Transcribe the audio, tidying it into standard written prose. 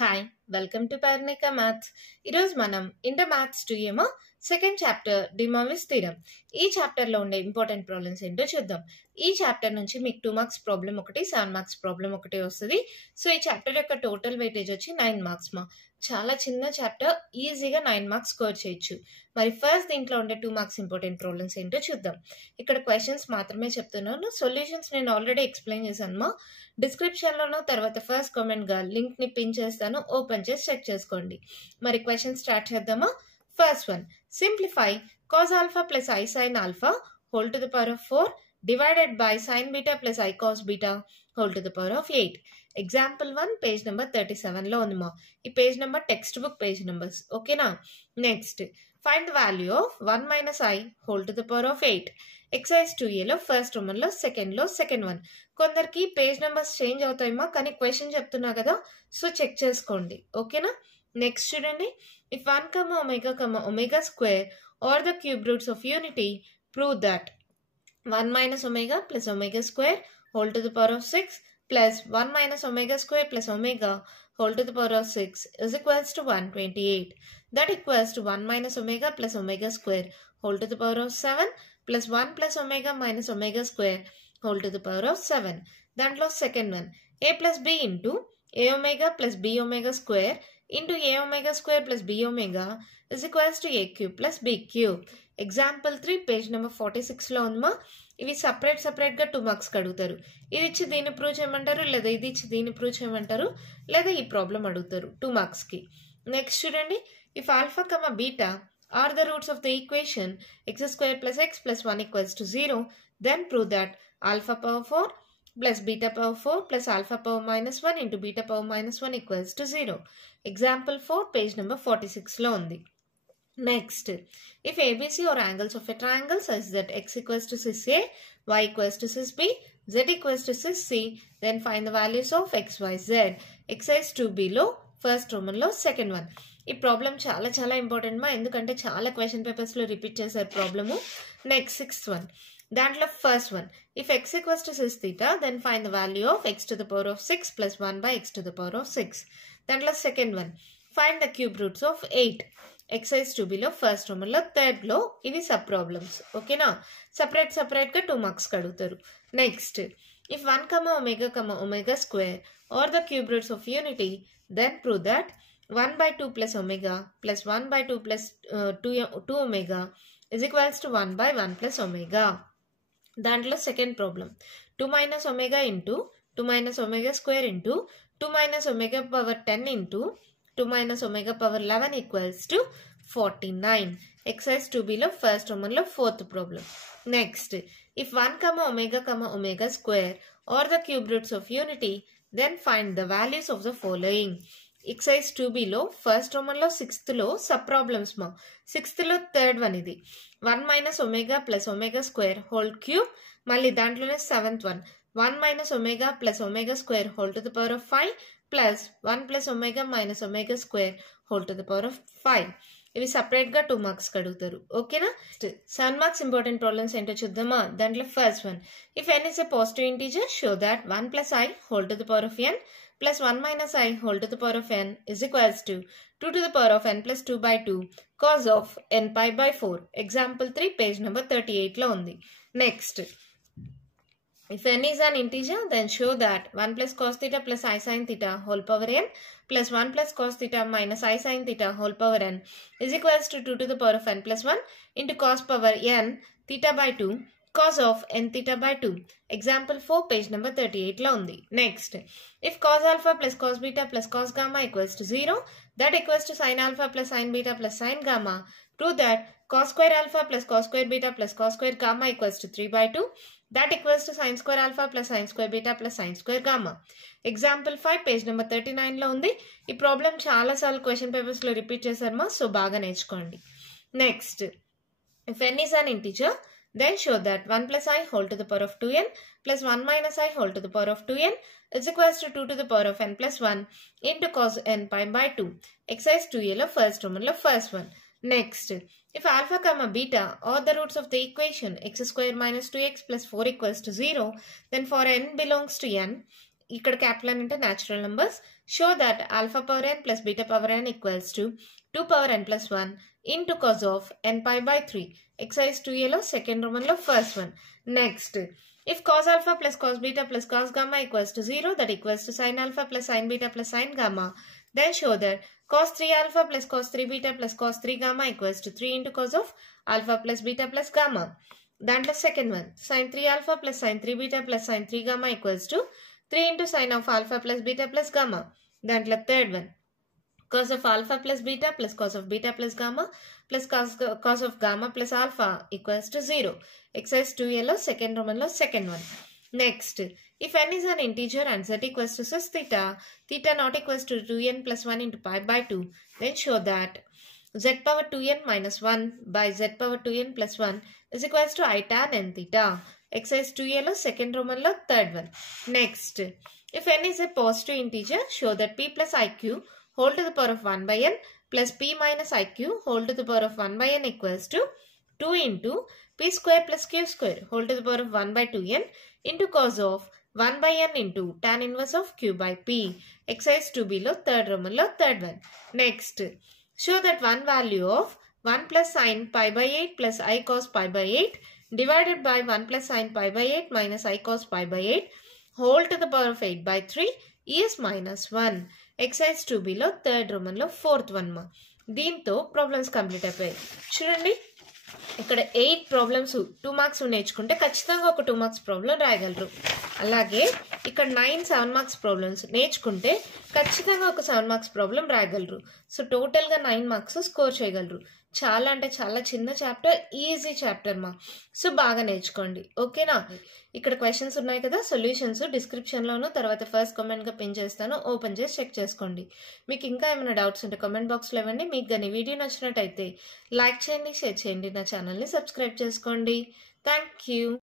Hi welcome to Parnika maths. ఈరోజు మనం inter maths 2 ఏమో సెకండ్ చాప్టర్ డి మోర్గన్స్ థీరం. ఈ చాప్టర్లో ఉండే ఇంపార్టెంట్ ప్రాబ్లమ్స్ ఏంటో చూద్దాం. ఈ చాప్టర్ నుంచి మీకు 2 మార్క్స్ ప్రాబ్లం ఒకటి, 7 మార్క్స్ ప్రాబ్లం ఒకటి వస్తుంది. సో ఈ చాప్టర్ యొక్క టోటల్ వెయిటేజ్ వచ్చి 9 మార్క్స్ మా. చాలా చిన్న చాప్టర్, ఈజీగా 9 మార్క్స్ స్కోర్ చేయొచ్చు. మరి ఫస్ట్ దీంట్లో ఉండే 2 మార్క్స్ ఇంపార్టెంట్ ప్రాబ్లమ్స్ ఏంటో చూద్దాం. ఇక్కడ క్వశ్చన్స్ మాత్రమే చెప్తున్నాను, సొల్యూషన్స్ నేను ఆల్రెడీ ఎక్స్ప్లెయిన్ చేశాను మా. డిస్క్రిప్షన్లోనూ తర్వాత ఫస్ట్ కామెంట్గా లింక్ని పిన్ చేస్తాను, ఓపెన్ చేసి చెక్ చేసుకోండి. మరి క్వశ్చన్ స్టార్ట్ చేద్దామా? First one, simplify cos alpha plus I sin alpha whole to the power of 4 divided by sin beta plus I cos beta whole to the power of 8. Example 1 page number 37 లో ఉంది మా. ఈ page number textbook page numbers, ఓకేనా? Next, find the value of 1 minus I whole to the power of 8. Exercise 2A లో first roman లో second one. కొందరికి page numbers change అవుతాయమ్మా, కానీ క్వశ్చన్ చెప్తున్నా కదా, సో చెక్ చేసుకోండి, ఓకేనా? నెక్స్ట్ చూడండి, if 1, omega square or the cube roots of unity, prove that 1 minus omega plus omega square whole to the power of 6 plus 1 minus omega square plus omega whole to the power of 6 is equals to 128. That equals to 1 minus omega plus omega square whole to the power of 7 plus 1 plus omega minus omega square whole to the power of 7. దాంట్లో second one, a plus b into a omega plus b omega square into a omega square plus b omega is equals to a cube plus b cube. Example 3 page number 46 లో ఉందమ్మా. ఇవి సపరేట్గా 2 marks అడుగుతారు. ఇది ఇచ్చి దీన్ని prove చేయమంటారు, లేదా ఇది ఇచ్చి దీన్ని ప్రూవ్ చేయమంటారు, లేదా ఈ ప్రాబ్లం అడుగుతారు 2 మార్క్స్కి. నెక్స్ట్ చూడండి, if alpha comma beta are the roots of the equation x square plus x plus 1 equals to 0, then prove that alpha power 4 plus beta power 4 plus alpha power minus 1 into beta power minus 1 equals to 0. Example 4 page number 46 లో ఉంది. Next, if ABC or angles of a triangle such that x equals to 6a, y equals to 6b, z equals to 6c, then find the values of x, y, z. Exercise 2b లో first roman లో second one. ఈ problem చాలా important మా, ఎందుకంటే చాలా question papers లో repeat చేశారు problem. Next sixth one, దాంట్లో first one, if x equals to 6 theta, then find the value of x to the power of 6 plus 1 by x to the power of 6. దాంట్లో second one, find the cube roots of 8. Exercise 2b లో first roman లో third లో ఇవి sub problems, ఓకేనా? సపరేట్గా 2 marks అడుగుతారు. Next, if 1, omega square or the cube roots of unity, then prove that 1 by 2 plus omega plus 1 by 2 plus 2 omega is equals to 1 by 1 plus omega. దాంట్లో second problem, 2 minus omega into 2 minus omega square into 2 minus omega power 10 into 2 minus omega power 11 equals to 49. Exercise 2b లో first roman లో fourth problem. Next, if 1, omega square or the cube roots of unity, then find the values of the following. Exercise 2b లో first roman లో sixth లో sub problems మా. Sixth లో third one ఇది, 1 minus omega plus omega square whole cube, మళ్ళీ దాంట్లోనే seventh one, 1 minus omega plus omega square whole to the power of 5 plus 1 plus omega minus omega square whole to the power of 5. ఇవి సపరేట్గా 2 marks అడుగుతారు, ఓకేనా? 7 marks important problems ఏంటో చూద్దామా. దాంట్లో first one, if n is a positive integer, show that 1 plus I whole to the power of n plus 1 minus I whole to the power of n is equals to 2 to the power of n plus 2 by 2 cos of n pi by 4. Example 3 page number 38 లో ఉంది. Next, if n is an integer, then show that 1 plus cos theta plus I sin theta whole power n plus 1 plus cos theta minus I sin theta whole power n is equals to 2 to the power of n plus 1 into cos power n theta by 2 cos of n theta by 2. Example 4 page number 38 లో ఉంది. Next, if cos alpha plus cos beta plus cos gamma equals to 0, that equals to sin alpha plus sin beta plus sin gamma. Prove that cos square alpha plus cos square beta plus cos square gamma equals to 3 by 2. That equals to sin square alpha plus sin square beta plus sin square gamma. Example 5 page number 39 లో ఉంది. ఈ problem చాలాసార్లు question papers లో repeat చేశారమ్మా, so బాగా నేర్చుకోండి. Next, if n is an integer, then show that 1 plus I whole to the power of 2n plus 1 minus I whole to the power of 2n is equals to 2 to the power of n plus 1 into cos n pi by 2. Exercise 2a లో first roman లో first one. Next, if alpha, beta are the roots of the equation x square minus 2x plus 4 equals to 0, then for n belongs to n, ఇక్కడ capital N అంటే natural numbers. Show that alpha power n plus beta power n equals to 2 power n plus 1 into cos of n pi by 3. Exercise 2Aలో second రోమన్లో first one. Next, if cos alpha plus cos beta plus cos gamma equals to 0, that equals to sin alpha plus sin beta plus sin gamma, then show that cos 3 alpha plus cos 3 beta plus cos 3 gamma equals to 3 into cos of alpha plus beta plus gamma. దాంట్లో second one, sin 3 alpha plus sin 3 beta plus sin 3 gamma equals to 3 into sin of alpha plus beta plus gamma. దాంట్లో third one, cos of alpha plus beta plus cos of beta plus gamma plus cos of gamma plus alpha equals to 0. Exercise 2Aలో second రోమన్లో second one. Next, if n is an integer and z equals to sus theta, theta not equals to 2n plus 1 into pi by 2, then show that z power 2n minus 1 by z power 2n plus 1 is equals to I tan n theta. Exercise 2Aలో second రోమన్లో third one. Next, if n is a positive integer, show that p plus iq whole to the power of 1 by n plus p minus iq whole to the power of 1 by n equals to 2 into p square plus q square whole to the power of 1 by 2n into cos of 1 by n into tan inverse of q by p. Exercise 2Bలో third రోమన్లో third one. Next, show that one value of 1 plus sin pi by 8 plus I cos pi by 8 divided by 1 plus sin pi by 8 minus I cos pi by 8 whole to the power of 8 by 3 is minus 1. Exercise 2Bలో third రోమన్లో fourth one మా. దీంతో problems complete అయిపోయాయి. చూడండి, ఇక్కడ 8 problems 2 marks నేర్చుకుంటే ఖచ్చితంగా ఒక 2 మార్క్స్ ప్రాబ్లం రాయగలరు. అలాగే ఇక్కడ 9 7 మార్క్స్ ప్రాబ్లమ్స్ నేర్చుకుంటే ఖచ్చితంగా ఒక 7 మార్క్స్ ప్రాబ్లం రాయగలరు. సో టోటల్గా 9 మార్క్స్ స్కోర్ చేయగలరు. చాలా అంటే చాలా చిన్న చాప్టర్, ఈజీ చాప్టర్ మా. సో బాగా నేర్చుకోండి, ఓకేనా? ఇక్కడ క్వశ్చన్స్ ఉన్నాయి కదా, సొల్యూషన్స్ డిస్క్రిప్షన్లోను తర్వాత ఫస్ట్ కామెంట్గా పిన్ చేస్తాను, ఓపెన్ చేసి చెక్ చేసుకోండి. మీకు ఇంకా ఏమైనా డౌట్స్ ఉంటే కామెంట్ బాక్స్లో ఇవ్వండి. మీకు కానీ వీడియో నచ్చినట్టయితే లైక్ చేయండి, షేర్ చేయండి, నా ఛానల్ని సబ్స్క్రైబ్ చేసుకోండి. Thank you.